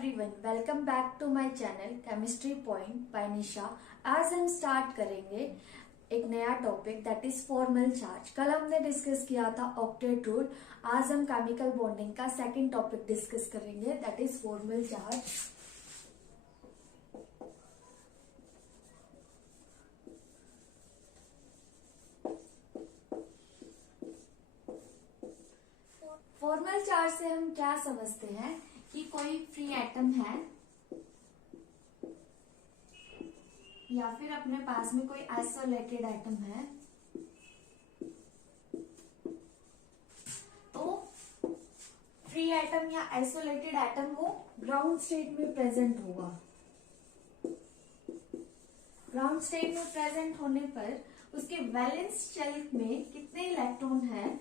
Everyone, welcome back to my channel chemistry point by Nisha. आज हम start करेंगे एक नया topic that is formal charge. कल हमने डिस्कस किया था ऑक्टेट रूल। आज हम केमिकल बॉन्डिंग का सेकंड टॉपिक डिस्कस करेंगे that is formal charge. Formal charge से हम क्या समझते हैं कि कोई फ्री एटम है या फिर अपने पास में कोई आइसोलेटेड एटम है, तो फ्री एटम या आइसोलेटेड एटम वो ग्राउंड स्टेट में प्रेजेंट होगा। ग्राउंड स्टेट में प्रेजेंट होने पर उसके वैलेंस शेल में कितने इलेक्ट्रॉन है,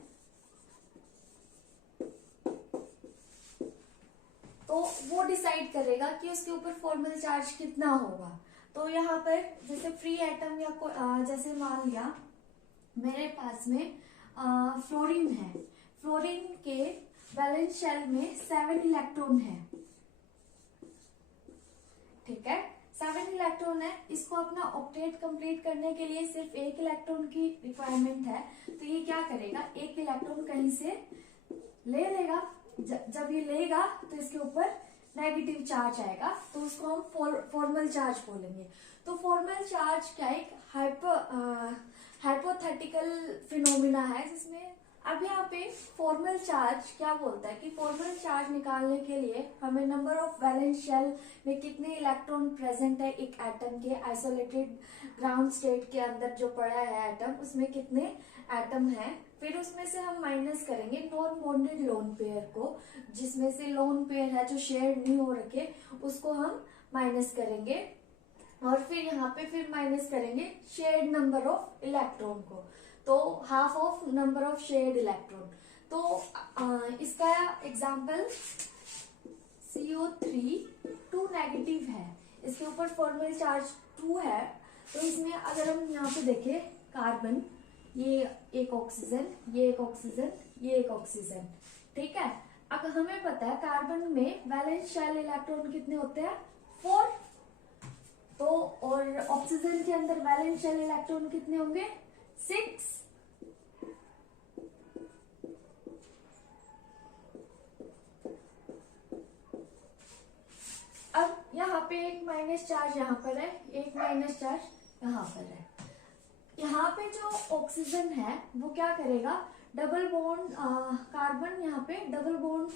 तो वो डिसाइड करेगा कि उसके ऊपर फॉर्मल चार्ज कितना होगा। तो यहाँ पर जैसे फ्री एटम या जैसे मान लिया मेरे पास में फ्लोरीन है। फ्लोरीन के वैलेंस शेल में 7 इलेक्ट्रॉन है, ठीक है। 7 इलेक्ट्रॉन है। इसको अपना ऑक्टेट कंप्लीट करने के लिए सिर्फ 1 इलेक्ट्रॉन की रिक्वायरमेंट है। तो ये क्या करेगा, 1 इलेक्ट्रॉन कहीं से ले लेगा। जब ये लेगा तो इसके ऊपर नेगेटिव चार्ज आएगा, तो उसको हम फॉर्मल चार्ज बोलेंगे। तो फॉर्मल चार्ज क्या एक हाइपोथेटिकल फिनोमिना है, जिसमें अब यहाँ पे फॉर्मल चार्ज क्या बोलता है कि फॉर्मल चार्ज निकालने के लिए हमें नंबर ऑफ वैलेंस शेल में कितने इलेक्ट्रॉन प्रेजेंट है एक एटम के आइसोलेटेड ग्राउंड स्टेट के अंदर जो पड़ा है एटम, उसमें कितने एटम है, फिर उसमें से हम माइनस करेंगे नॉन बॉन्डेड लोन पेयर को, जिसमें से लोन पेयर है जो शेयर नहीं हो रखे उसको हम माइनस करेंगे, और फिर यहाँ पे फिर माइनस करेंगे शेयर्ड नंबर ऑफ इलेक्ट्रॉन को, तो half of number of shared electron. तो इसका एग्जाम्पल CO3 2 नेगेटिव है, इसके ऊपर फॉर्मल चार्ज 2 है। तो इसमें अगर हम यहाँ पे देखें कार्बन, ये एक ऑक्सीजन, ये एक ऑक्सीजन, ये एक ऑक्सीजन, ठीक है। अगर हमें पता है कार्बन में वैलेंस शेल इलेक्ट्रॉन कितने होते हैं 4, तो और ऑक्सीजन के अंदर वैलेंस शेल इलेक्ट्रॉन कितने होंगे 6। अब यहाँ पे एक माइनस चार्ज यहाँ पर है, एक माइनस चार्ज यहाँ पर है। यहाँ पे जो ऑक्सीजन है वो क्या करेगा, डबल बॉन्ड कार्बन यहाँ पे डबल बॉन्ड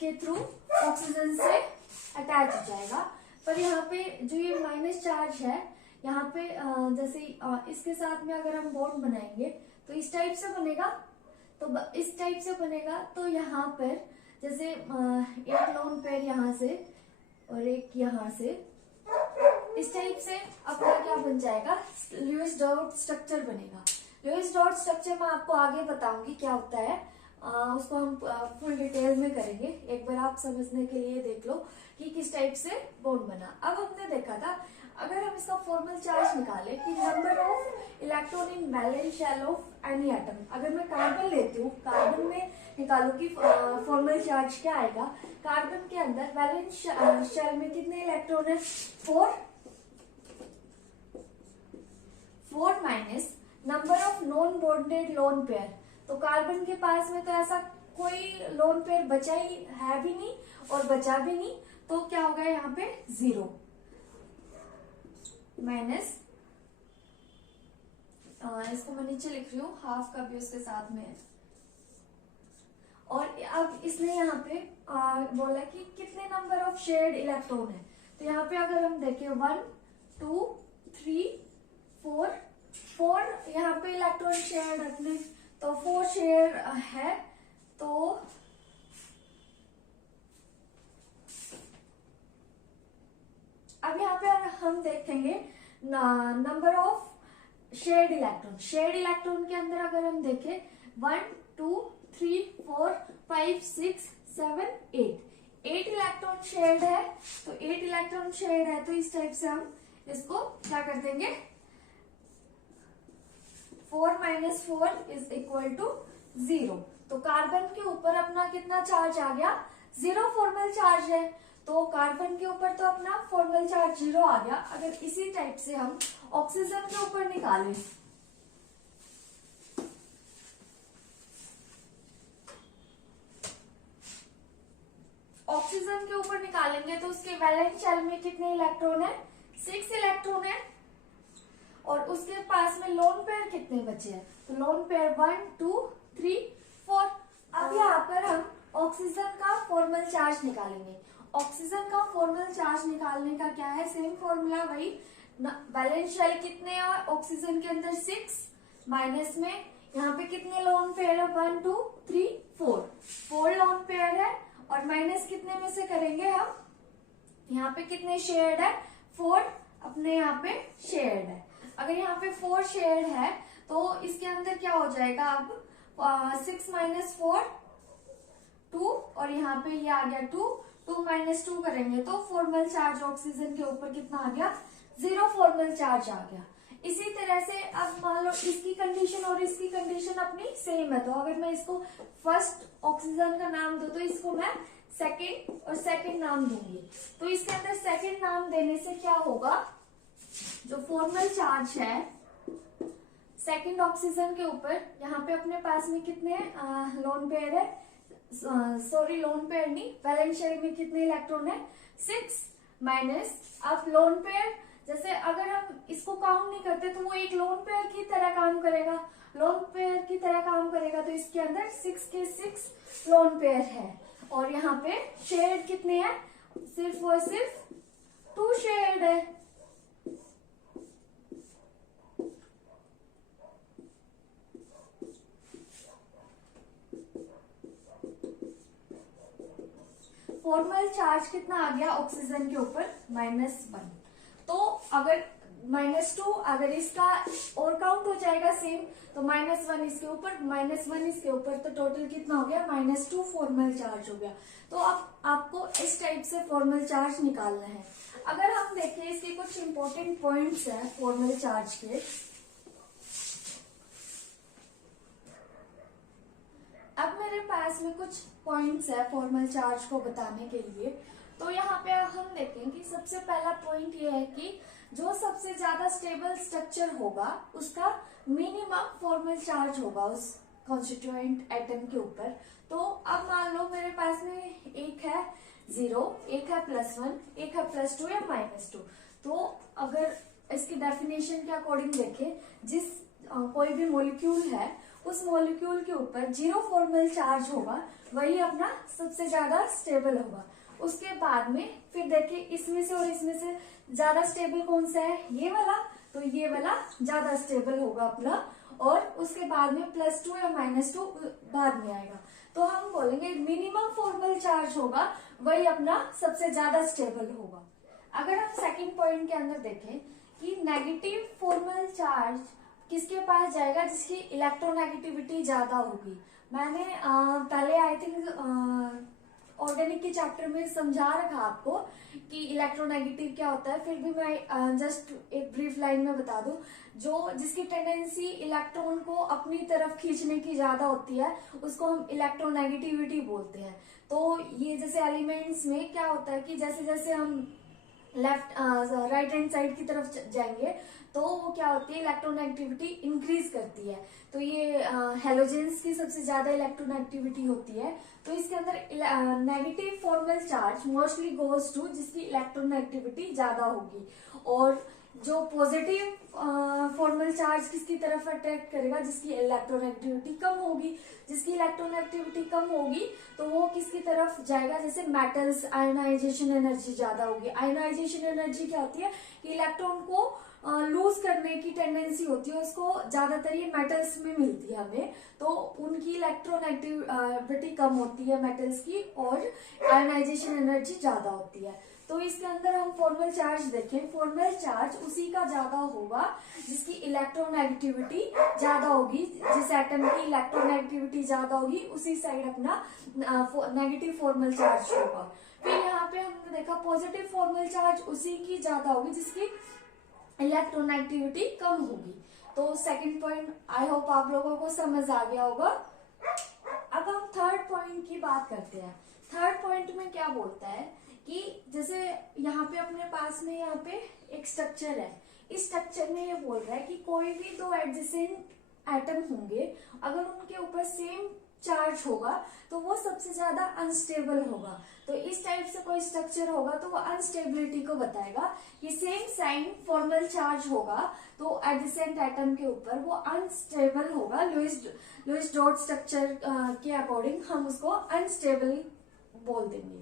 के थ्रू ऑक्सीजन से अटैच हो जाएगा। पर यहाँ पे जो ये माइनस चार्ज है यहाँ पे जैसे इसके साथ में अगर हम बॉन्ड बनाएंगे तो इस टाइप से बनेगा, तो इस टाइप से बनेगा। तो यहाँ पर जैसे एक लोन पेयर यहाँ से और एक यहाँ से, इस टाइप से अपना क्या बन जाएगा, लुईस डॉट स्ट्रक्चर बनेगा। लुईस डॉट स्ट्रक्चर मैं आपको आगे बताऊंगी क्या होता है, उसको हम फुल डिटेल में करेंगे। एक बार आप समझने के लिए देख लो कि किस टाइप से बॉन्ड बना। अब हमने देखा था अगर हम इसका फॉर्मल चार्ज निकालें कि number of electron in valence shell of any atom, अगर मैं कार्बन लेती हूँ, कार्बन में निकालू कि फॉर्मल चार्ज क्या आएगा। कार्बन के अंदर वैलेंस शेल में कितने इलेक्ट्रॉन है 4 minus number of non bonded lone pair. तो कार्बन के पास में तो ऐसा कोई लोन पेयर बचा ही है भी नहीं और बचा भी नहीं, तो क्या होगा यहाँ पे 0 माइनस, इसको मैं नीचे लिख रही हूँ, हाफ का भी उसके साथ में है। और अब इसने यहाँ पे बोला कि कितने नंबर ऑफ शेयर्ड इलेक्ट्रॉन है। तो यहाँ पे अगर हम देखें 1 2 3 4 यहाँ पे इलेक्ट्रॉन शेयर रखने, तो 4 शेयर है। तो अब यहाँ पे हम देखेंगे number of shared electron. Shared electron के अंदर अगर हम देखें 1 2 3 4 5 6 7 8 इलेक्ट्रॉन शेयर्ड है। तो 8 इलेक्ट्रॉन शेयर्ड है, तो इस टाइप से हम इसको क्या कर देंगे, 4 माइनस 4 इज इक्वल टू 0। तो कार्बन के ऊपर अपना कितना चार्ज आ गया, 0 फॉर्मल चार्ज है। तो कार्बन के ऊपर तो अपना फॉर्मल चार्ज 0 आ गया। अगर इसी टाइप से हम ऑक्सीजन के ऊपर निकालें, ऑक्सीजन के ऊपर निकालेंगे तो उसके वैलेंस शेल में कितने इलेक्ट्रॉन है? 6 इलेक्ट्रॉन है। और उसके पास में लोन पेयर कितने बचे हैं? तो लोन पेयर 1 2 3 4। अब यहाँ पर हम ऑक्सीजन का फॉर्मल चार्ज निकालेंगे। ऑक्सीजन का फॉर्मल चार्ज निकालने का क्या है? सेम फॉर्मूला वही। वैलेंस शेल कितने हैं ऑक्सीजन के अंदर? 6। माइनस में यहाँ पे कितने लोन पेयर है? 1 2 3 4 लोन पेयर है। और माइनस कितने में से करेंगे हम? यहाँ पे कितने शेयर्ड है? 4 अपने यहाँ पे शेयर्ड है। अगर यहाँ पे 4 शेयर्ड है तो इसके अंदर क्या हो जाएगा? अब 6 माइनस 4 2 और यहाँ पे ये आ गया 2 2 माइनस 2 करेंगे तो फॉर्मल चार्ज ऑक्सीजन के ऊपर कितना आ गया? 0 फॉर्मल चार्ज आ गया। इसी तरह से अब मान लो इसकी कंडीशन और इसकी कंडीशन अपनी सेम है, तो अगर मैं इसको फर्स्ट ऑक्सीजन का नाम दूं तो इसको मैं सेकंड और सेकंड नाम दूंगी। तो इसके अंदर सेकंड नाम देने से क्या होगा? जो फॉर्मल चार्ज है सेकंड ऑक्सीजन के ऊपर, यहाँ पे अपने पास में कितने लोन पेयर है? सॉरी लोन पेयर नहीं, वैलेंस शेल में कितने इलेक्ट्रॉन है? 6 माइनस अब लोन पेयर, जैसे अगर हम इसको काउंट नहीं करते तो वो एक लोन पेयर की तरह काम करेगा, लोन पेयर की तरह काम करेगा। तो इसके अंदर 6 के 6 लोन पेयर है। और यहाँ पे शेयर्ड कितने हैं? सिर्फ और सिर्फ 2 शेयर्ड है। फॉर्मल चार्ज कितना आ गया ऑक्सीजन के ऊपर? -1। तो अगर -2 अगर इसका और काउंट हो जाएगा सेम तो -1 इसके ऊपर -1 इसके ऊपर, तो टोटल कितना हो गया? -2 फॉर्मल चार्ज हो गया। तो अब आपको इस टाइप से फॉर्मल चार्ज निकालना है। अगर हम देखें इसके कुछ इंपॉर्टेंट पॉइंट्स हैं फॉर्मल चार्ज के। अब मेरे पास में कुछ पॉइंट्स है फॉर्मल चार्ज को बताने के लिए। तो यहाँ पे हम देखें कि सबसे पहला पॉइंट ये है कि जो सबसे ज्यादा स्टेबल स्ट्रक्चर होगा उसका मिनिमम फॉर्मल चार्ज होगा उस कॉन्स्टिट्यूएंट एटम के ऊपर। तो अब मान लो मेरे पास में एक है 0, एक है +1, एक है +2 या -2। तो अगर इसकी डेफिनेशन के अकॉर्डिंग देखें, जिस कोई भी मॉलिक्यूल है उस मॉलिक्यूल के ऊपर 0 फॉर्मल चार्ज होगा वही अपना सबसे ज्यादा स्टेबल होगा। उसके बाद में फिर देखिए इसमें से और इसमें से ज्यादा स्टेबल कौन सा है? ये वाला। तो ये वाला ज्यादा स्टेबल होगा अपना। और उसके बाद में +2 या -2 बाद में आएगा। तो हम बोलेंगे मिनिमम फॉर्मल चार्ज होगा वही अपना सबसे ज्यादा स्टेबल होगा। अगर हम सेकंड पॉइंट के अंदर देखें कि नेगेटिव फॉर्मल चार्ज किसके पास जाएगा? जिसकी इलेक्ट्रोनेगेटिविटी ज्यादा होगी। मैंने पहले आई थिंक ऑर्गेनिक के चैप्टर में समझा रखा आपको कि इलेक्ट्रोनेगेटिव क्या होता है, फिर भी मैं जस्ट एक ब्रीफ लाइन में बता दूं। जो जिसकी टेंडेंसी इलेक्ट्रॉन को अपनी तरफ खींचने की ज्यादा होती है उसको हम इलेक्ट्रोनेगेटिविटी बोलते हैं। तो ये जैसे एलिमेंट्स में क्या होता है कि जैसे जैसे हम लेफ्ट राइट हैंड साइड की तरफ जाएंगे तो वो क्या होती है? इलेक्ट्रोनेगेटिविटी इंक्रीज करती है। तो ये हेलोजेंस की सबसे ज्यादा इलेक्ट्रोनेगेटिविटी होती है। तो इसके अंदर negative formal charge mostly goes to जिसकी इलेक्ट्रोनेगेटिविटी ज्यादा होगी। और जो पॉजिटिव फॉर्मल चार्ज किसकी तरफ अट्रैक्ट करेगा? जिसकी इलेक्ट्रोनेगेटिविटी कम होगी। जिसकी इलेक्ट्रोनेगेटिविटी कम होगी तो वो किसकी तरफ जाएगा? जैसे मेटल्स, आयनाइजेशन एनर्जी ज्यादा होगी। आयनाइजेशन एनर्जी क्या होती है कि इलेक्ट्रॉन को लूज करने की टेंडेंसी होती है, उसको ज्यादातर ये मेटल्स में मिलती है हमें। तो उनकी इलेक्ट्रोनेगेटिविटी कम होती है मेटल्स की और आयनाइजेशन एनर्जी ज्यादा होती है। तो इसके अंदर हम फॉर्मल चार्ज देखें, फॉर्मल चार्ज उसी का ज्यादा होगा जिसकी इलेक्ट्रोनेगेटिविटी ज्यादा होगी। जिस एटम की इलेक्ट्रोनेगेटिविटी ज्यादा होगी उसी साइड अपना नेगेटिव फॉर्मल चार्ज होगा। फिर यहाँ पे हमने देखा पॉजिटिव फॉर्मल चार्ज उसी की ज्यादा होगी जिसकी इलेक्ट्रोनेगेटिविटी कम होगी। तो सेकंड पॉइंट आई होप आप लोगों को समझ आ गया होगा। अब हम थर्ड पॉइंट की बात करते हैं। थर्ड पॉइंट में क्या बोलता है कि जैसे यहाँ पे अपने पास में यहाँ पे एक स्ट्रक्चर है, इस स्ट्रक्चर में ये बोल रहा है कि कोई भी दो एडजेसेंट एटम होंगे, अगर उनके ऊपर सेम चार्ज होगा तो वो सबसे ज्यादा अनस्टेबल होगा। तो इस टाइप से कोई स्ट्रक्चर होगा तो वो अनस्टेबिलिटी को बताएगा कि सेम साइन फॉर्मल चार्ज होगा तो एडजेसेंट एटम के ऊपर वो अनस्टेबल होगा। लुईस डॉट स्ट्रक्चर के अकॉर्डिंग हम उसको अनस्टेबल बोल देंगे।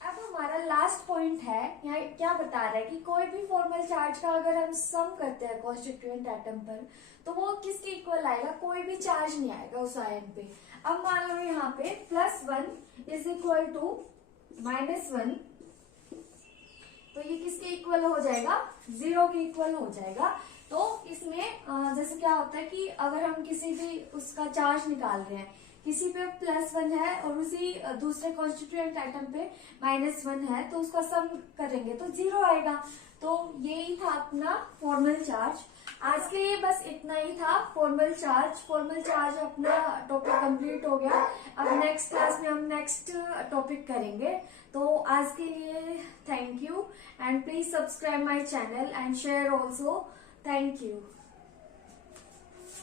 अब हमारा लास्ट पॉइंट है, यहाँ क्या बता रहा है कि कोई भी फॉर्मल चार्ज का अगर हम सम करते हैं कॉन्स्टिट्यूएंट एटम पर तो वो किसके इक्वल आएगा, कोई भी चार्ज नहीं आएगा उस आयन पे। अब मान लो यहाँ पे +1 इज इक्वल टू -1, तो ये किसके इक्वल हो जाएगा, 0 के इक्वल हो जाएगा। तो इसमें जैसे क्या होता है कि अगर हम किसी भी उसका चार्ज निकाल रहे हैं, किसी पे +1 है और उसी दूसरे कॉन्स्टिट्यूएंट एटम पे -1 है, तो उसका सम करेंगे तो 0 आएगा। तो यही था अपना फॉर्मल चार्ज। आज के लिए बस इतना ही था, फॉर्मल चार्ज अपना टॉपिक कंप्लीट हो गया। अब नेक्स्ट क्लास में हम नेक्स्ट टॉपिक करेंगे। तो आज के लिए thank you and please subscribe my channel and share also. Thank you.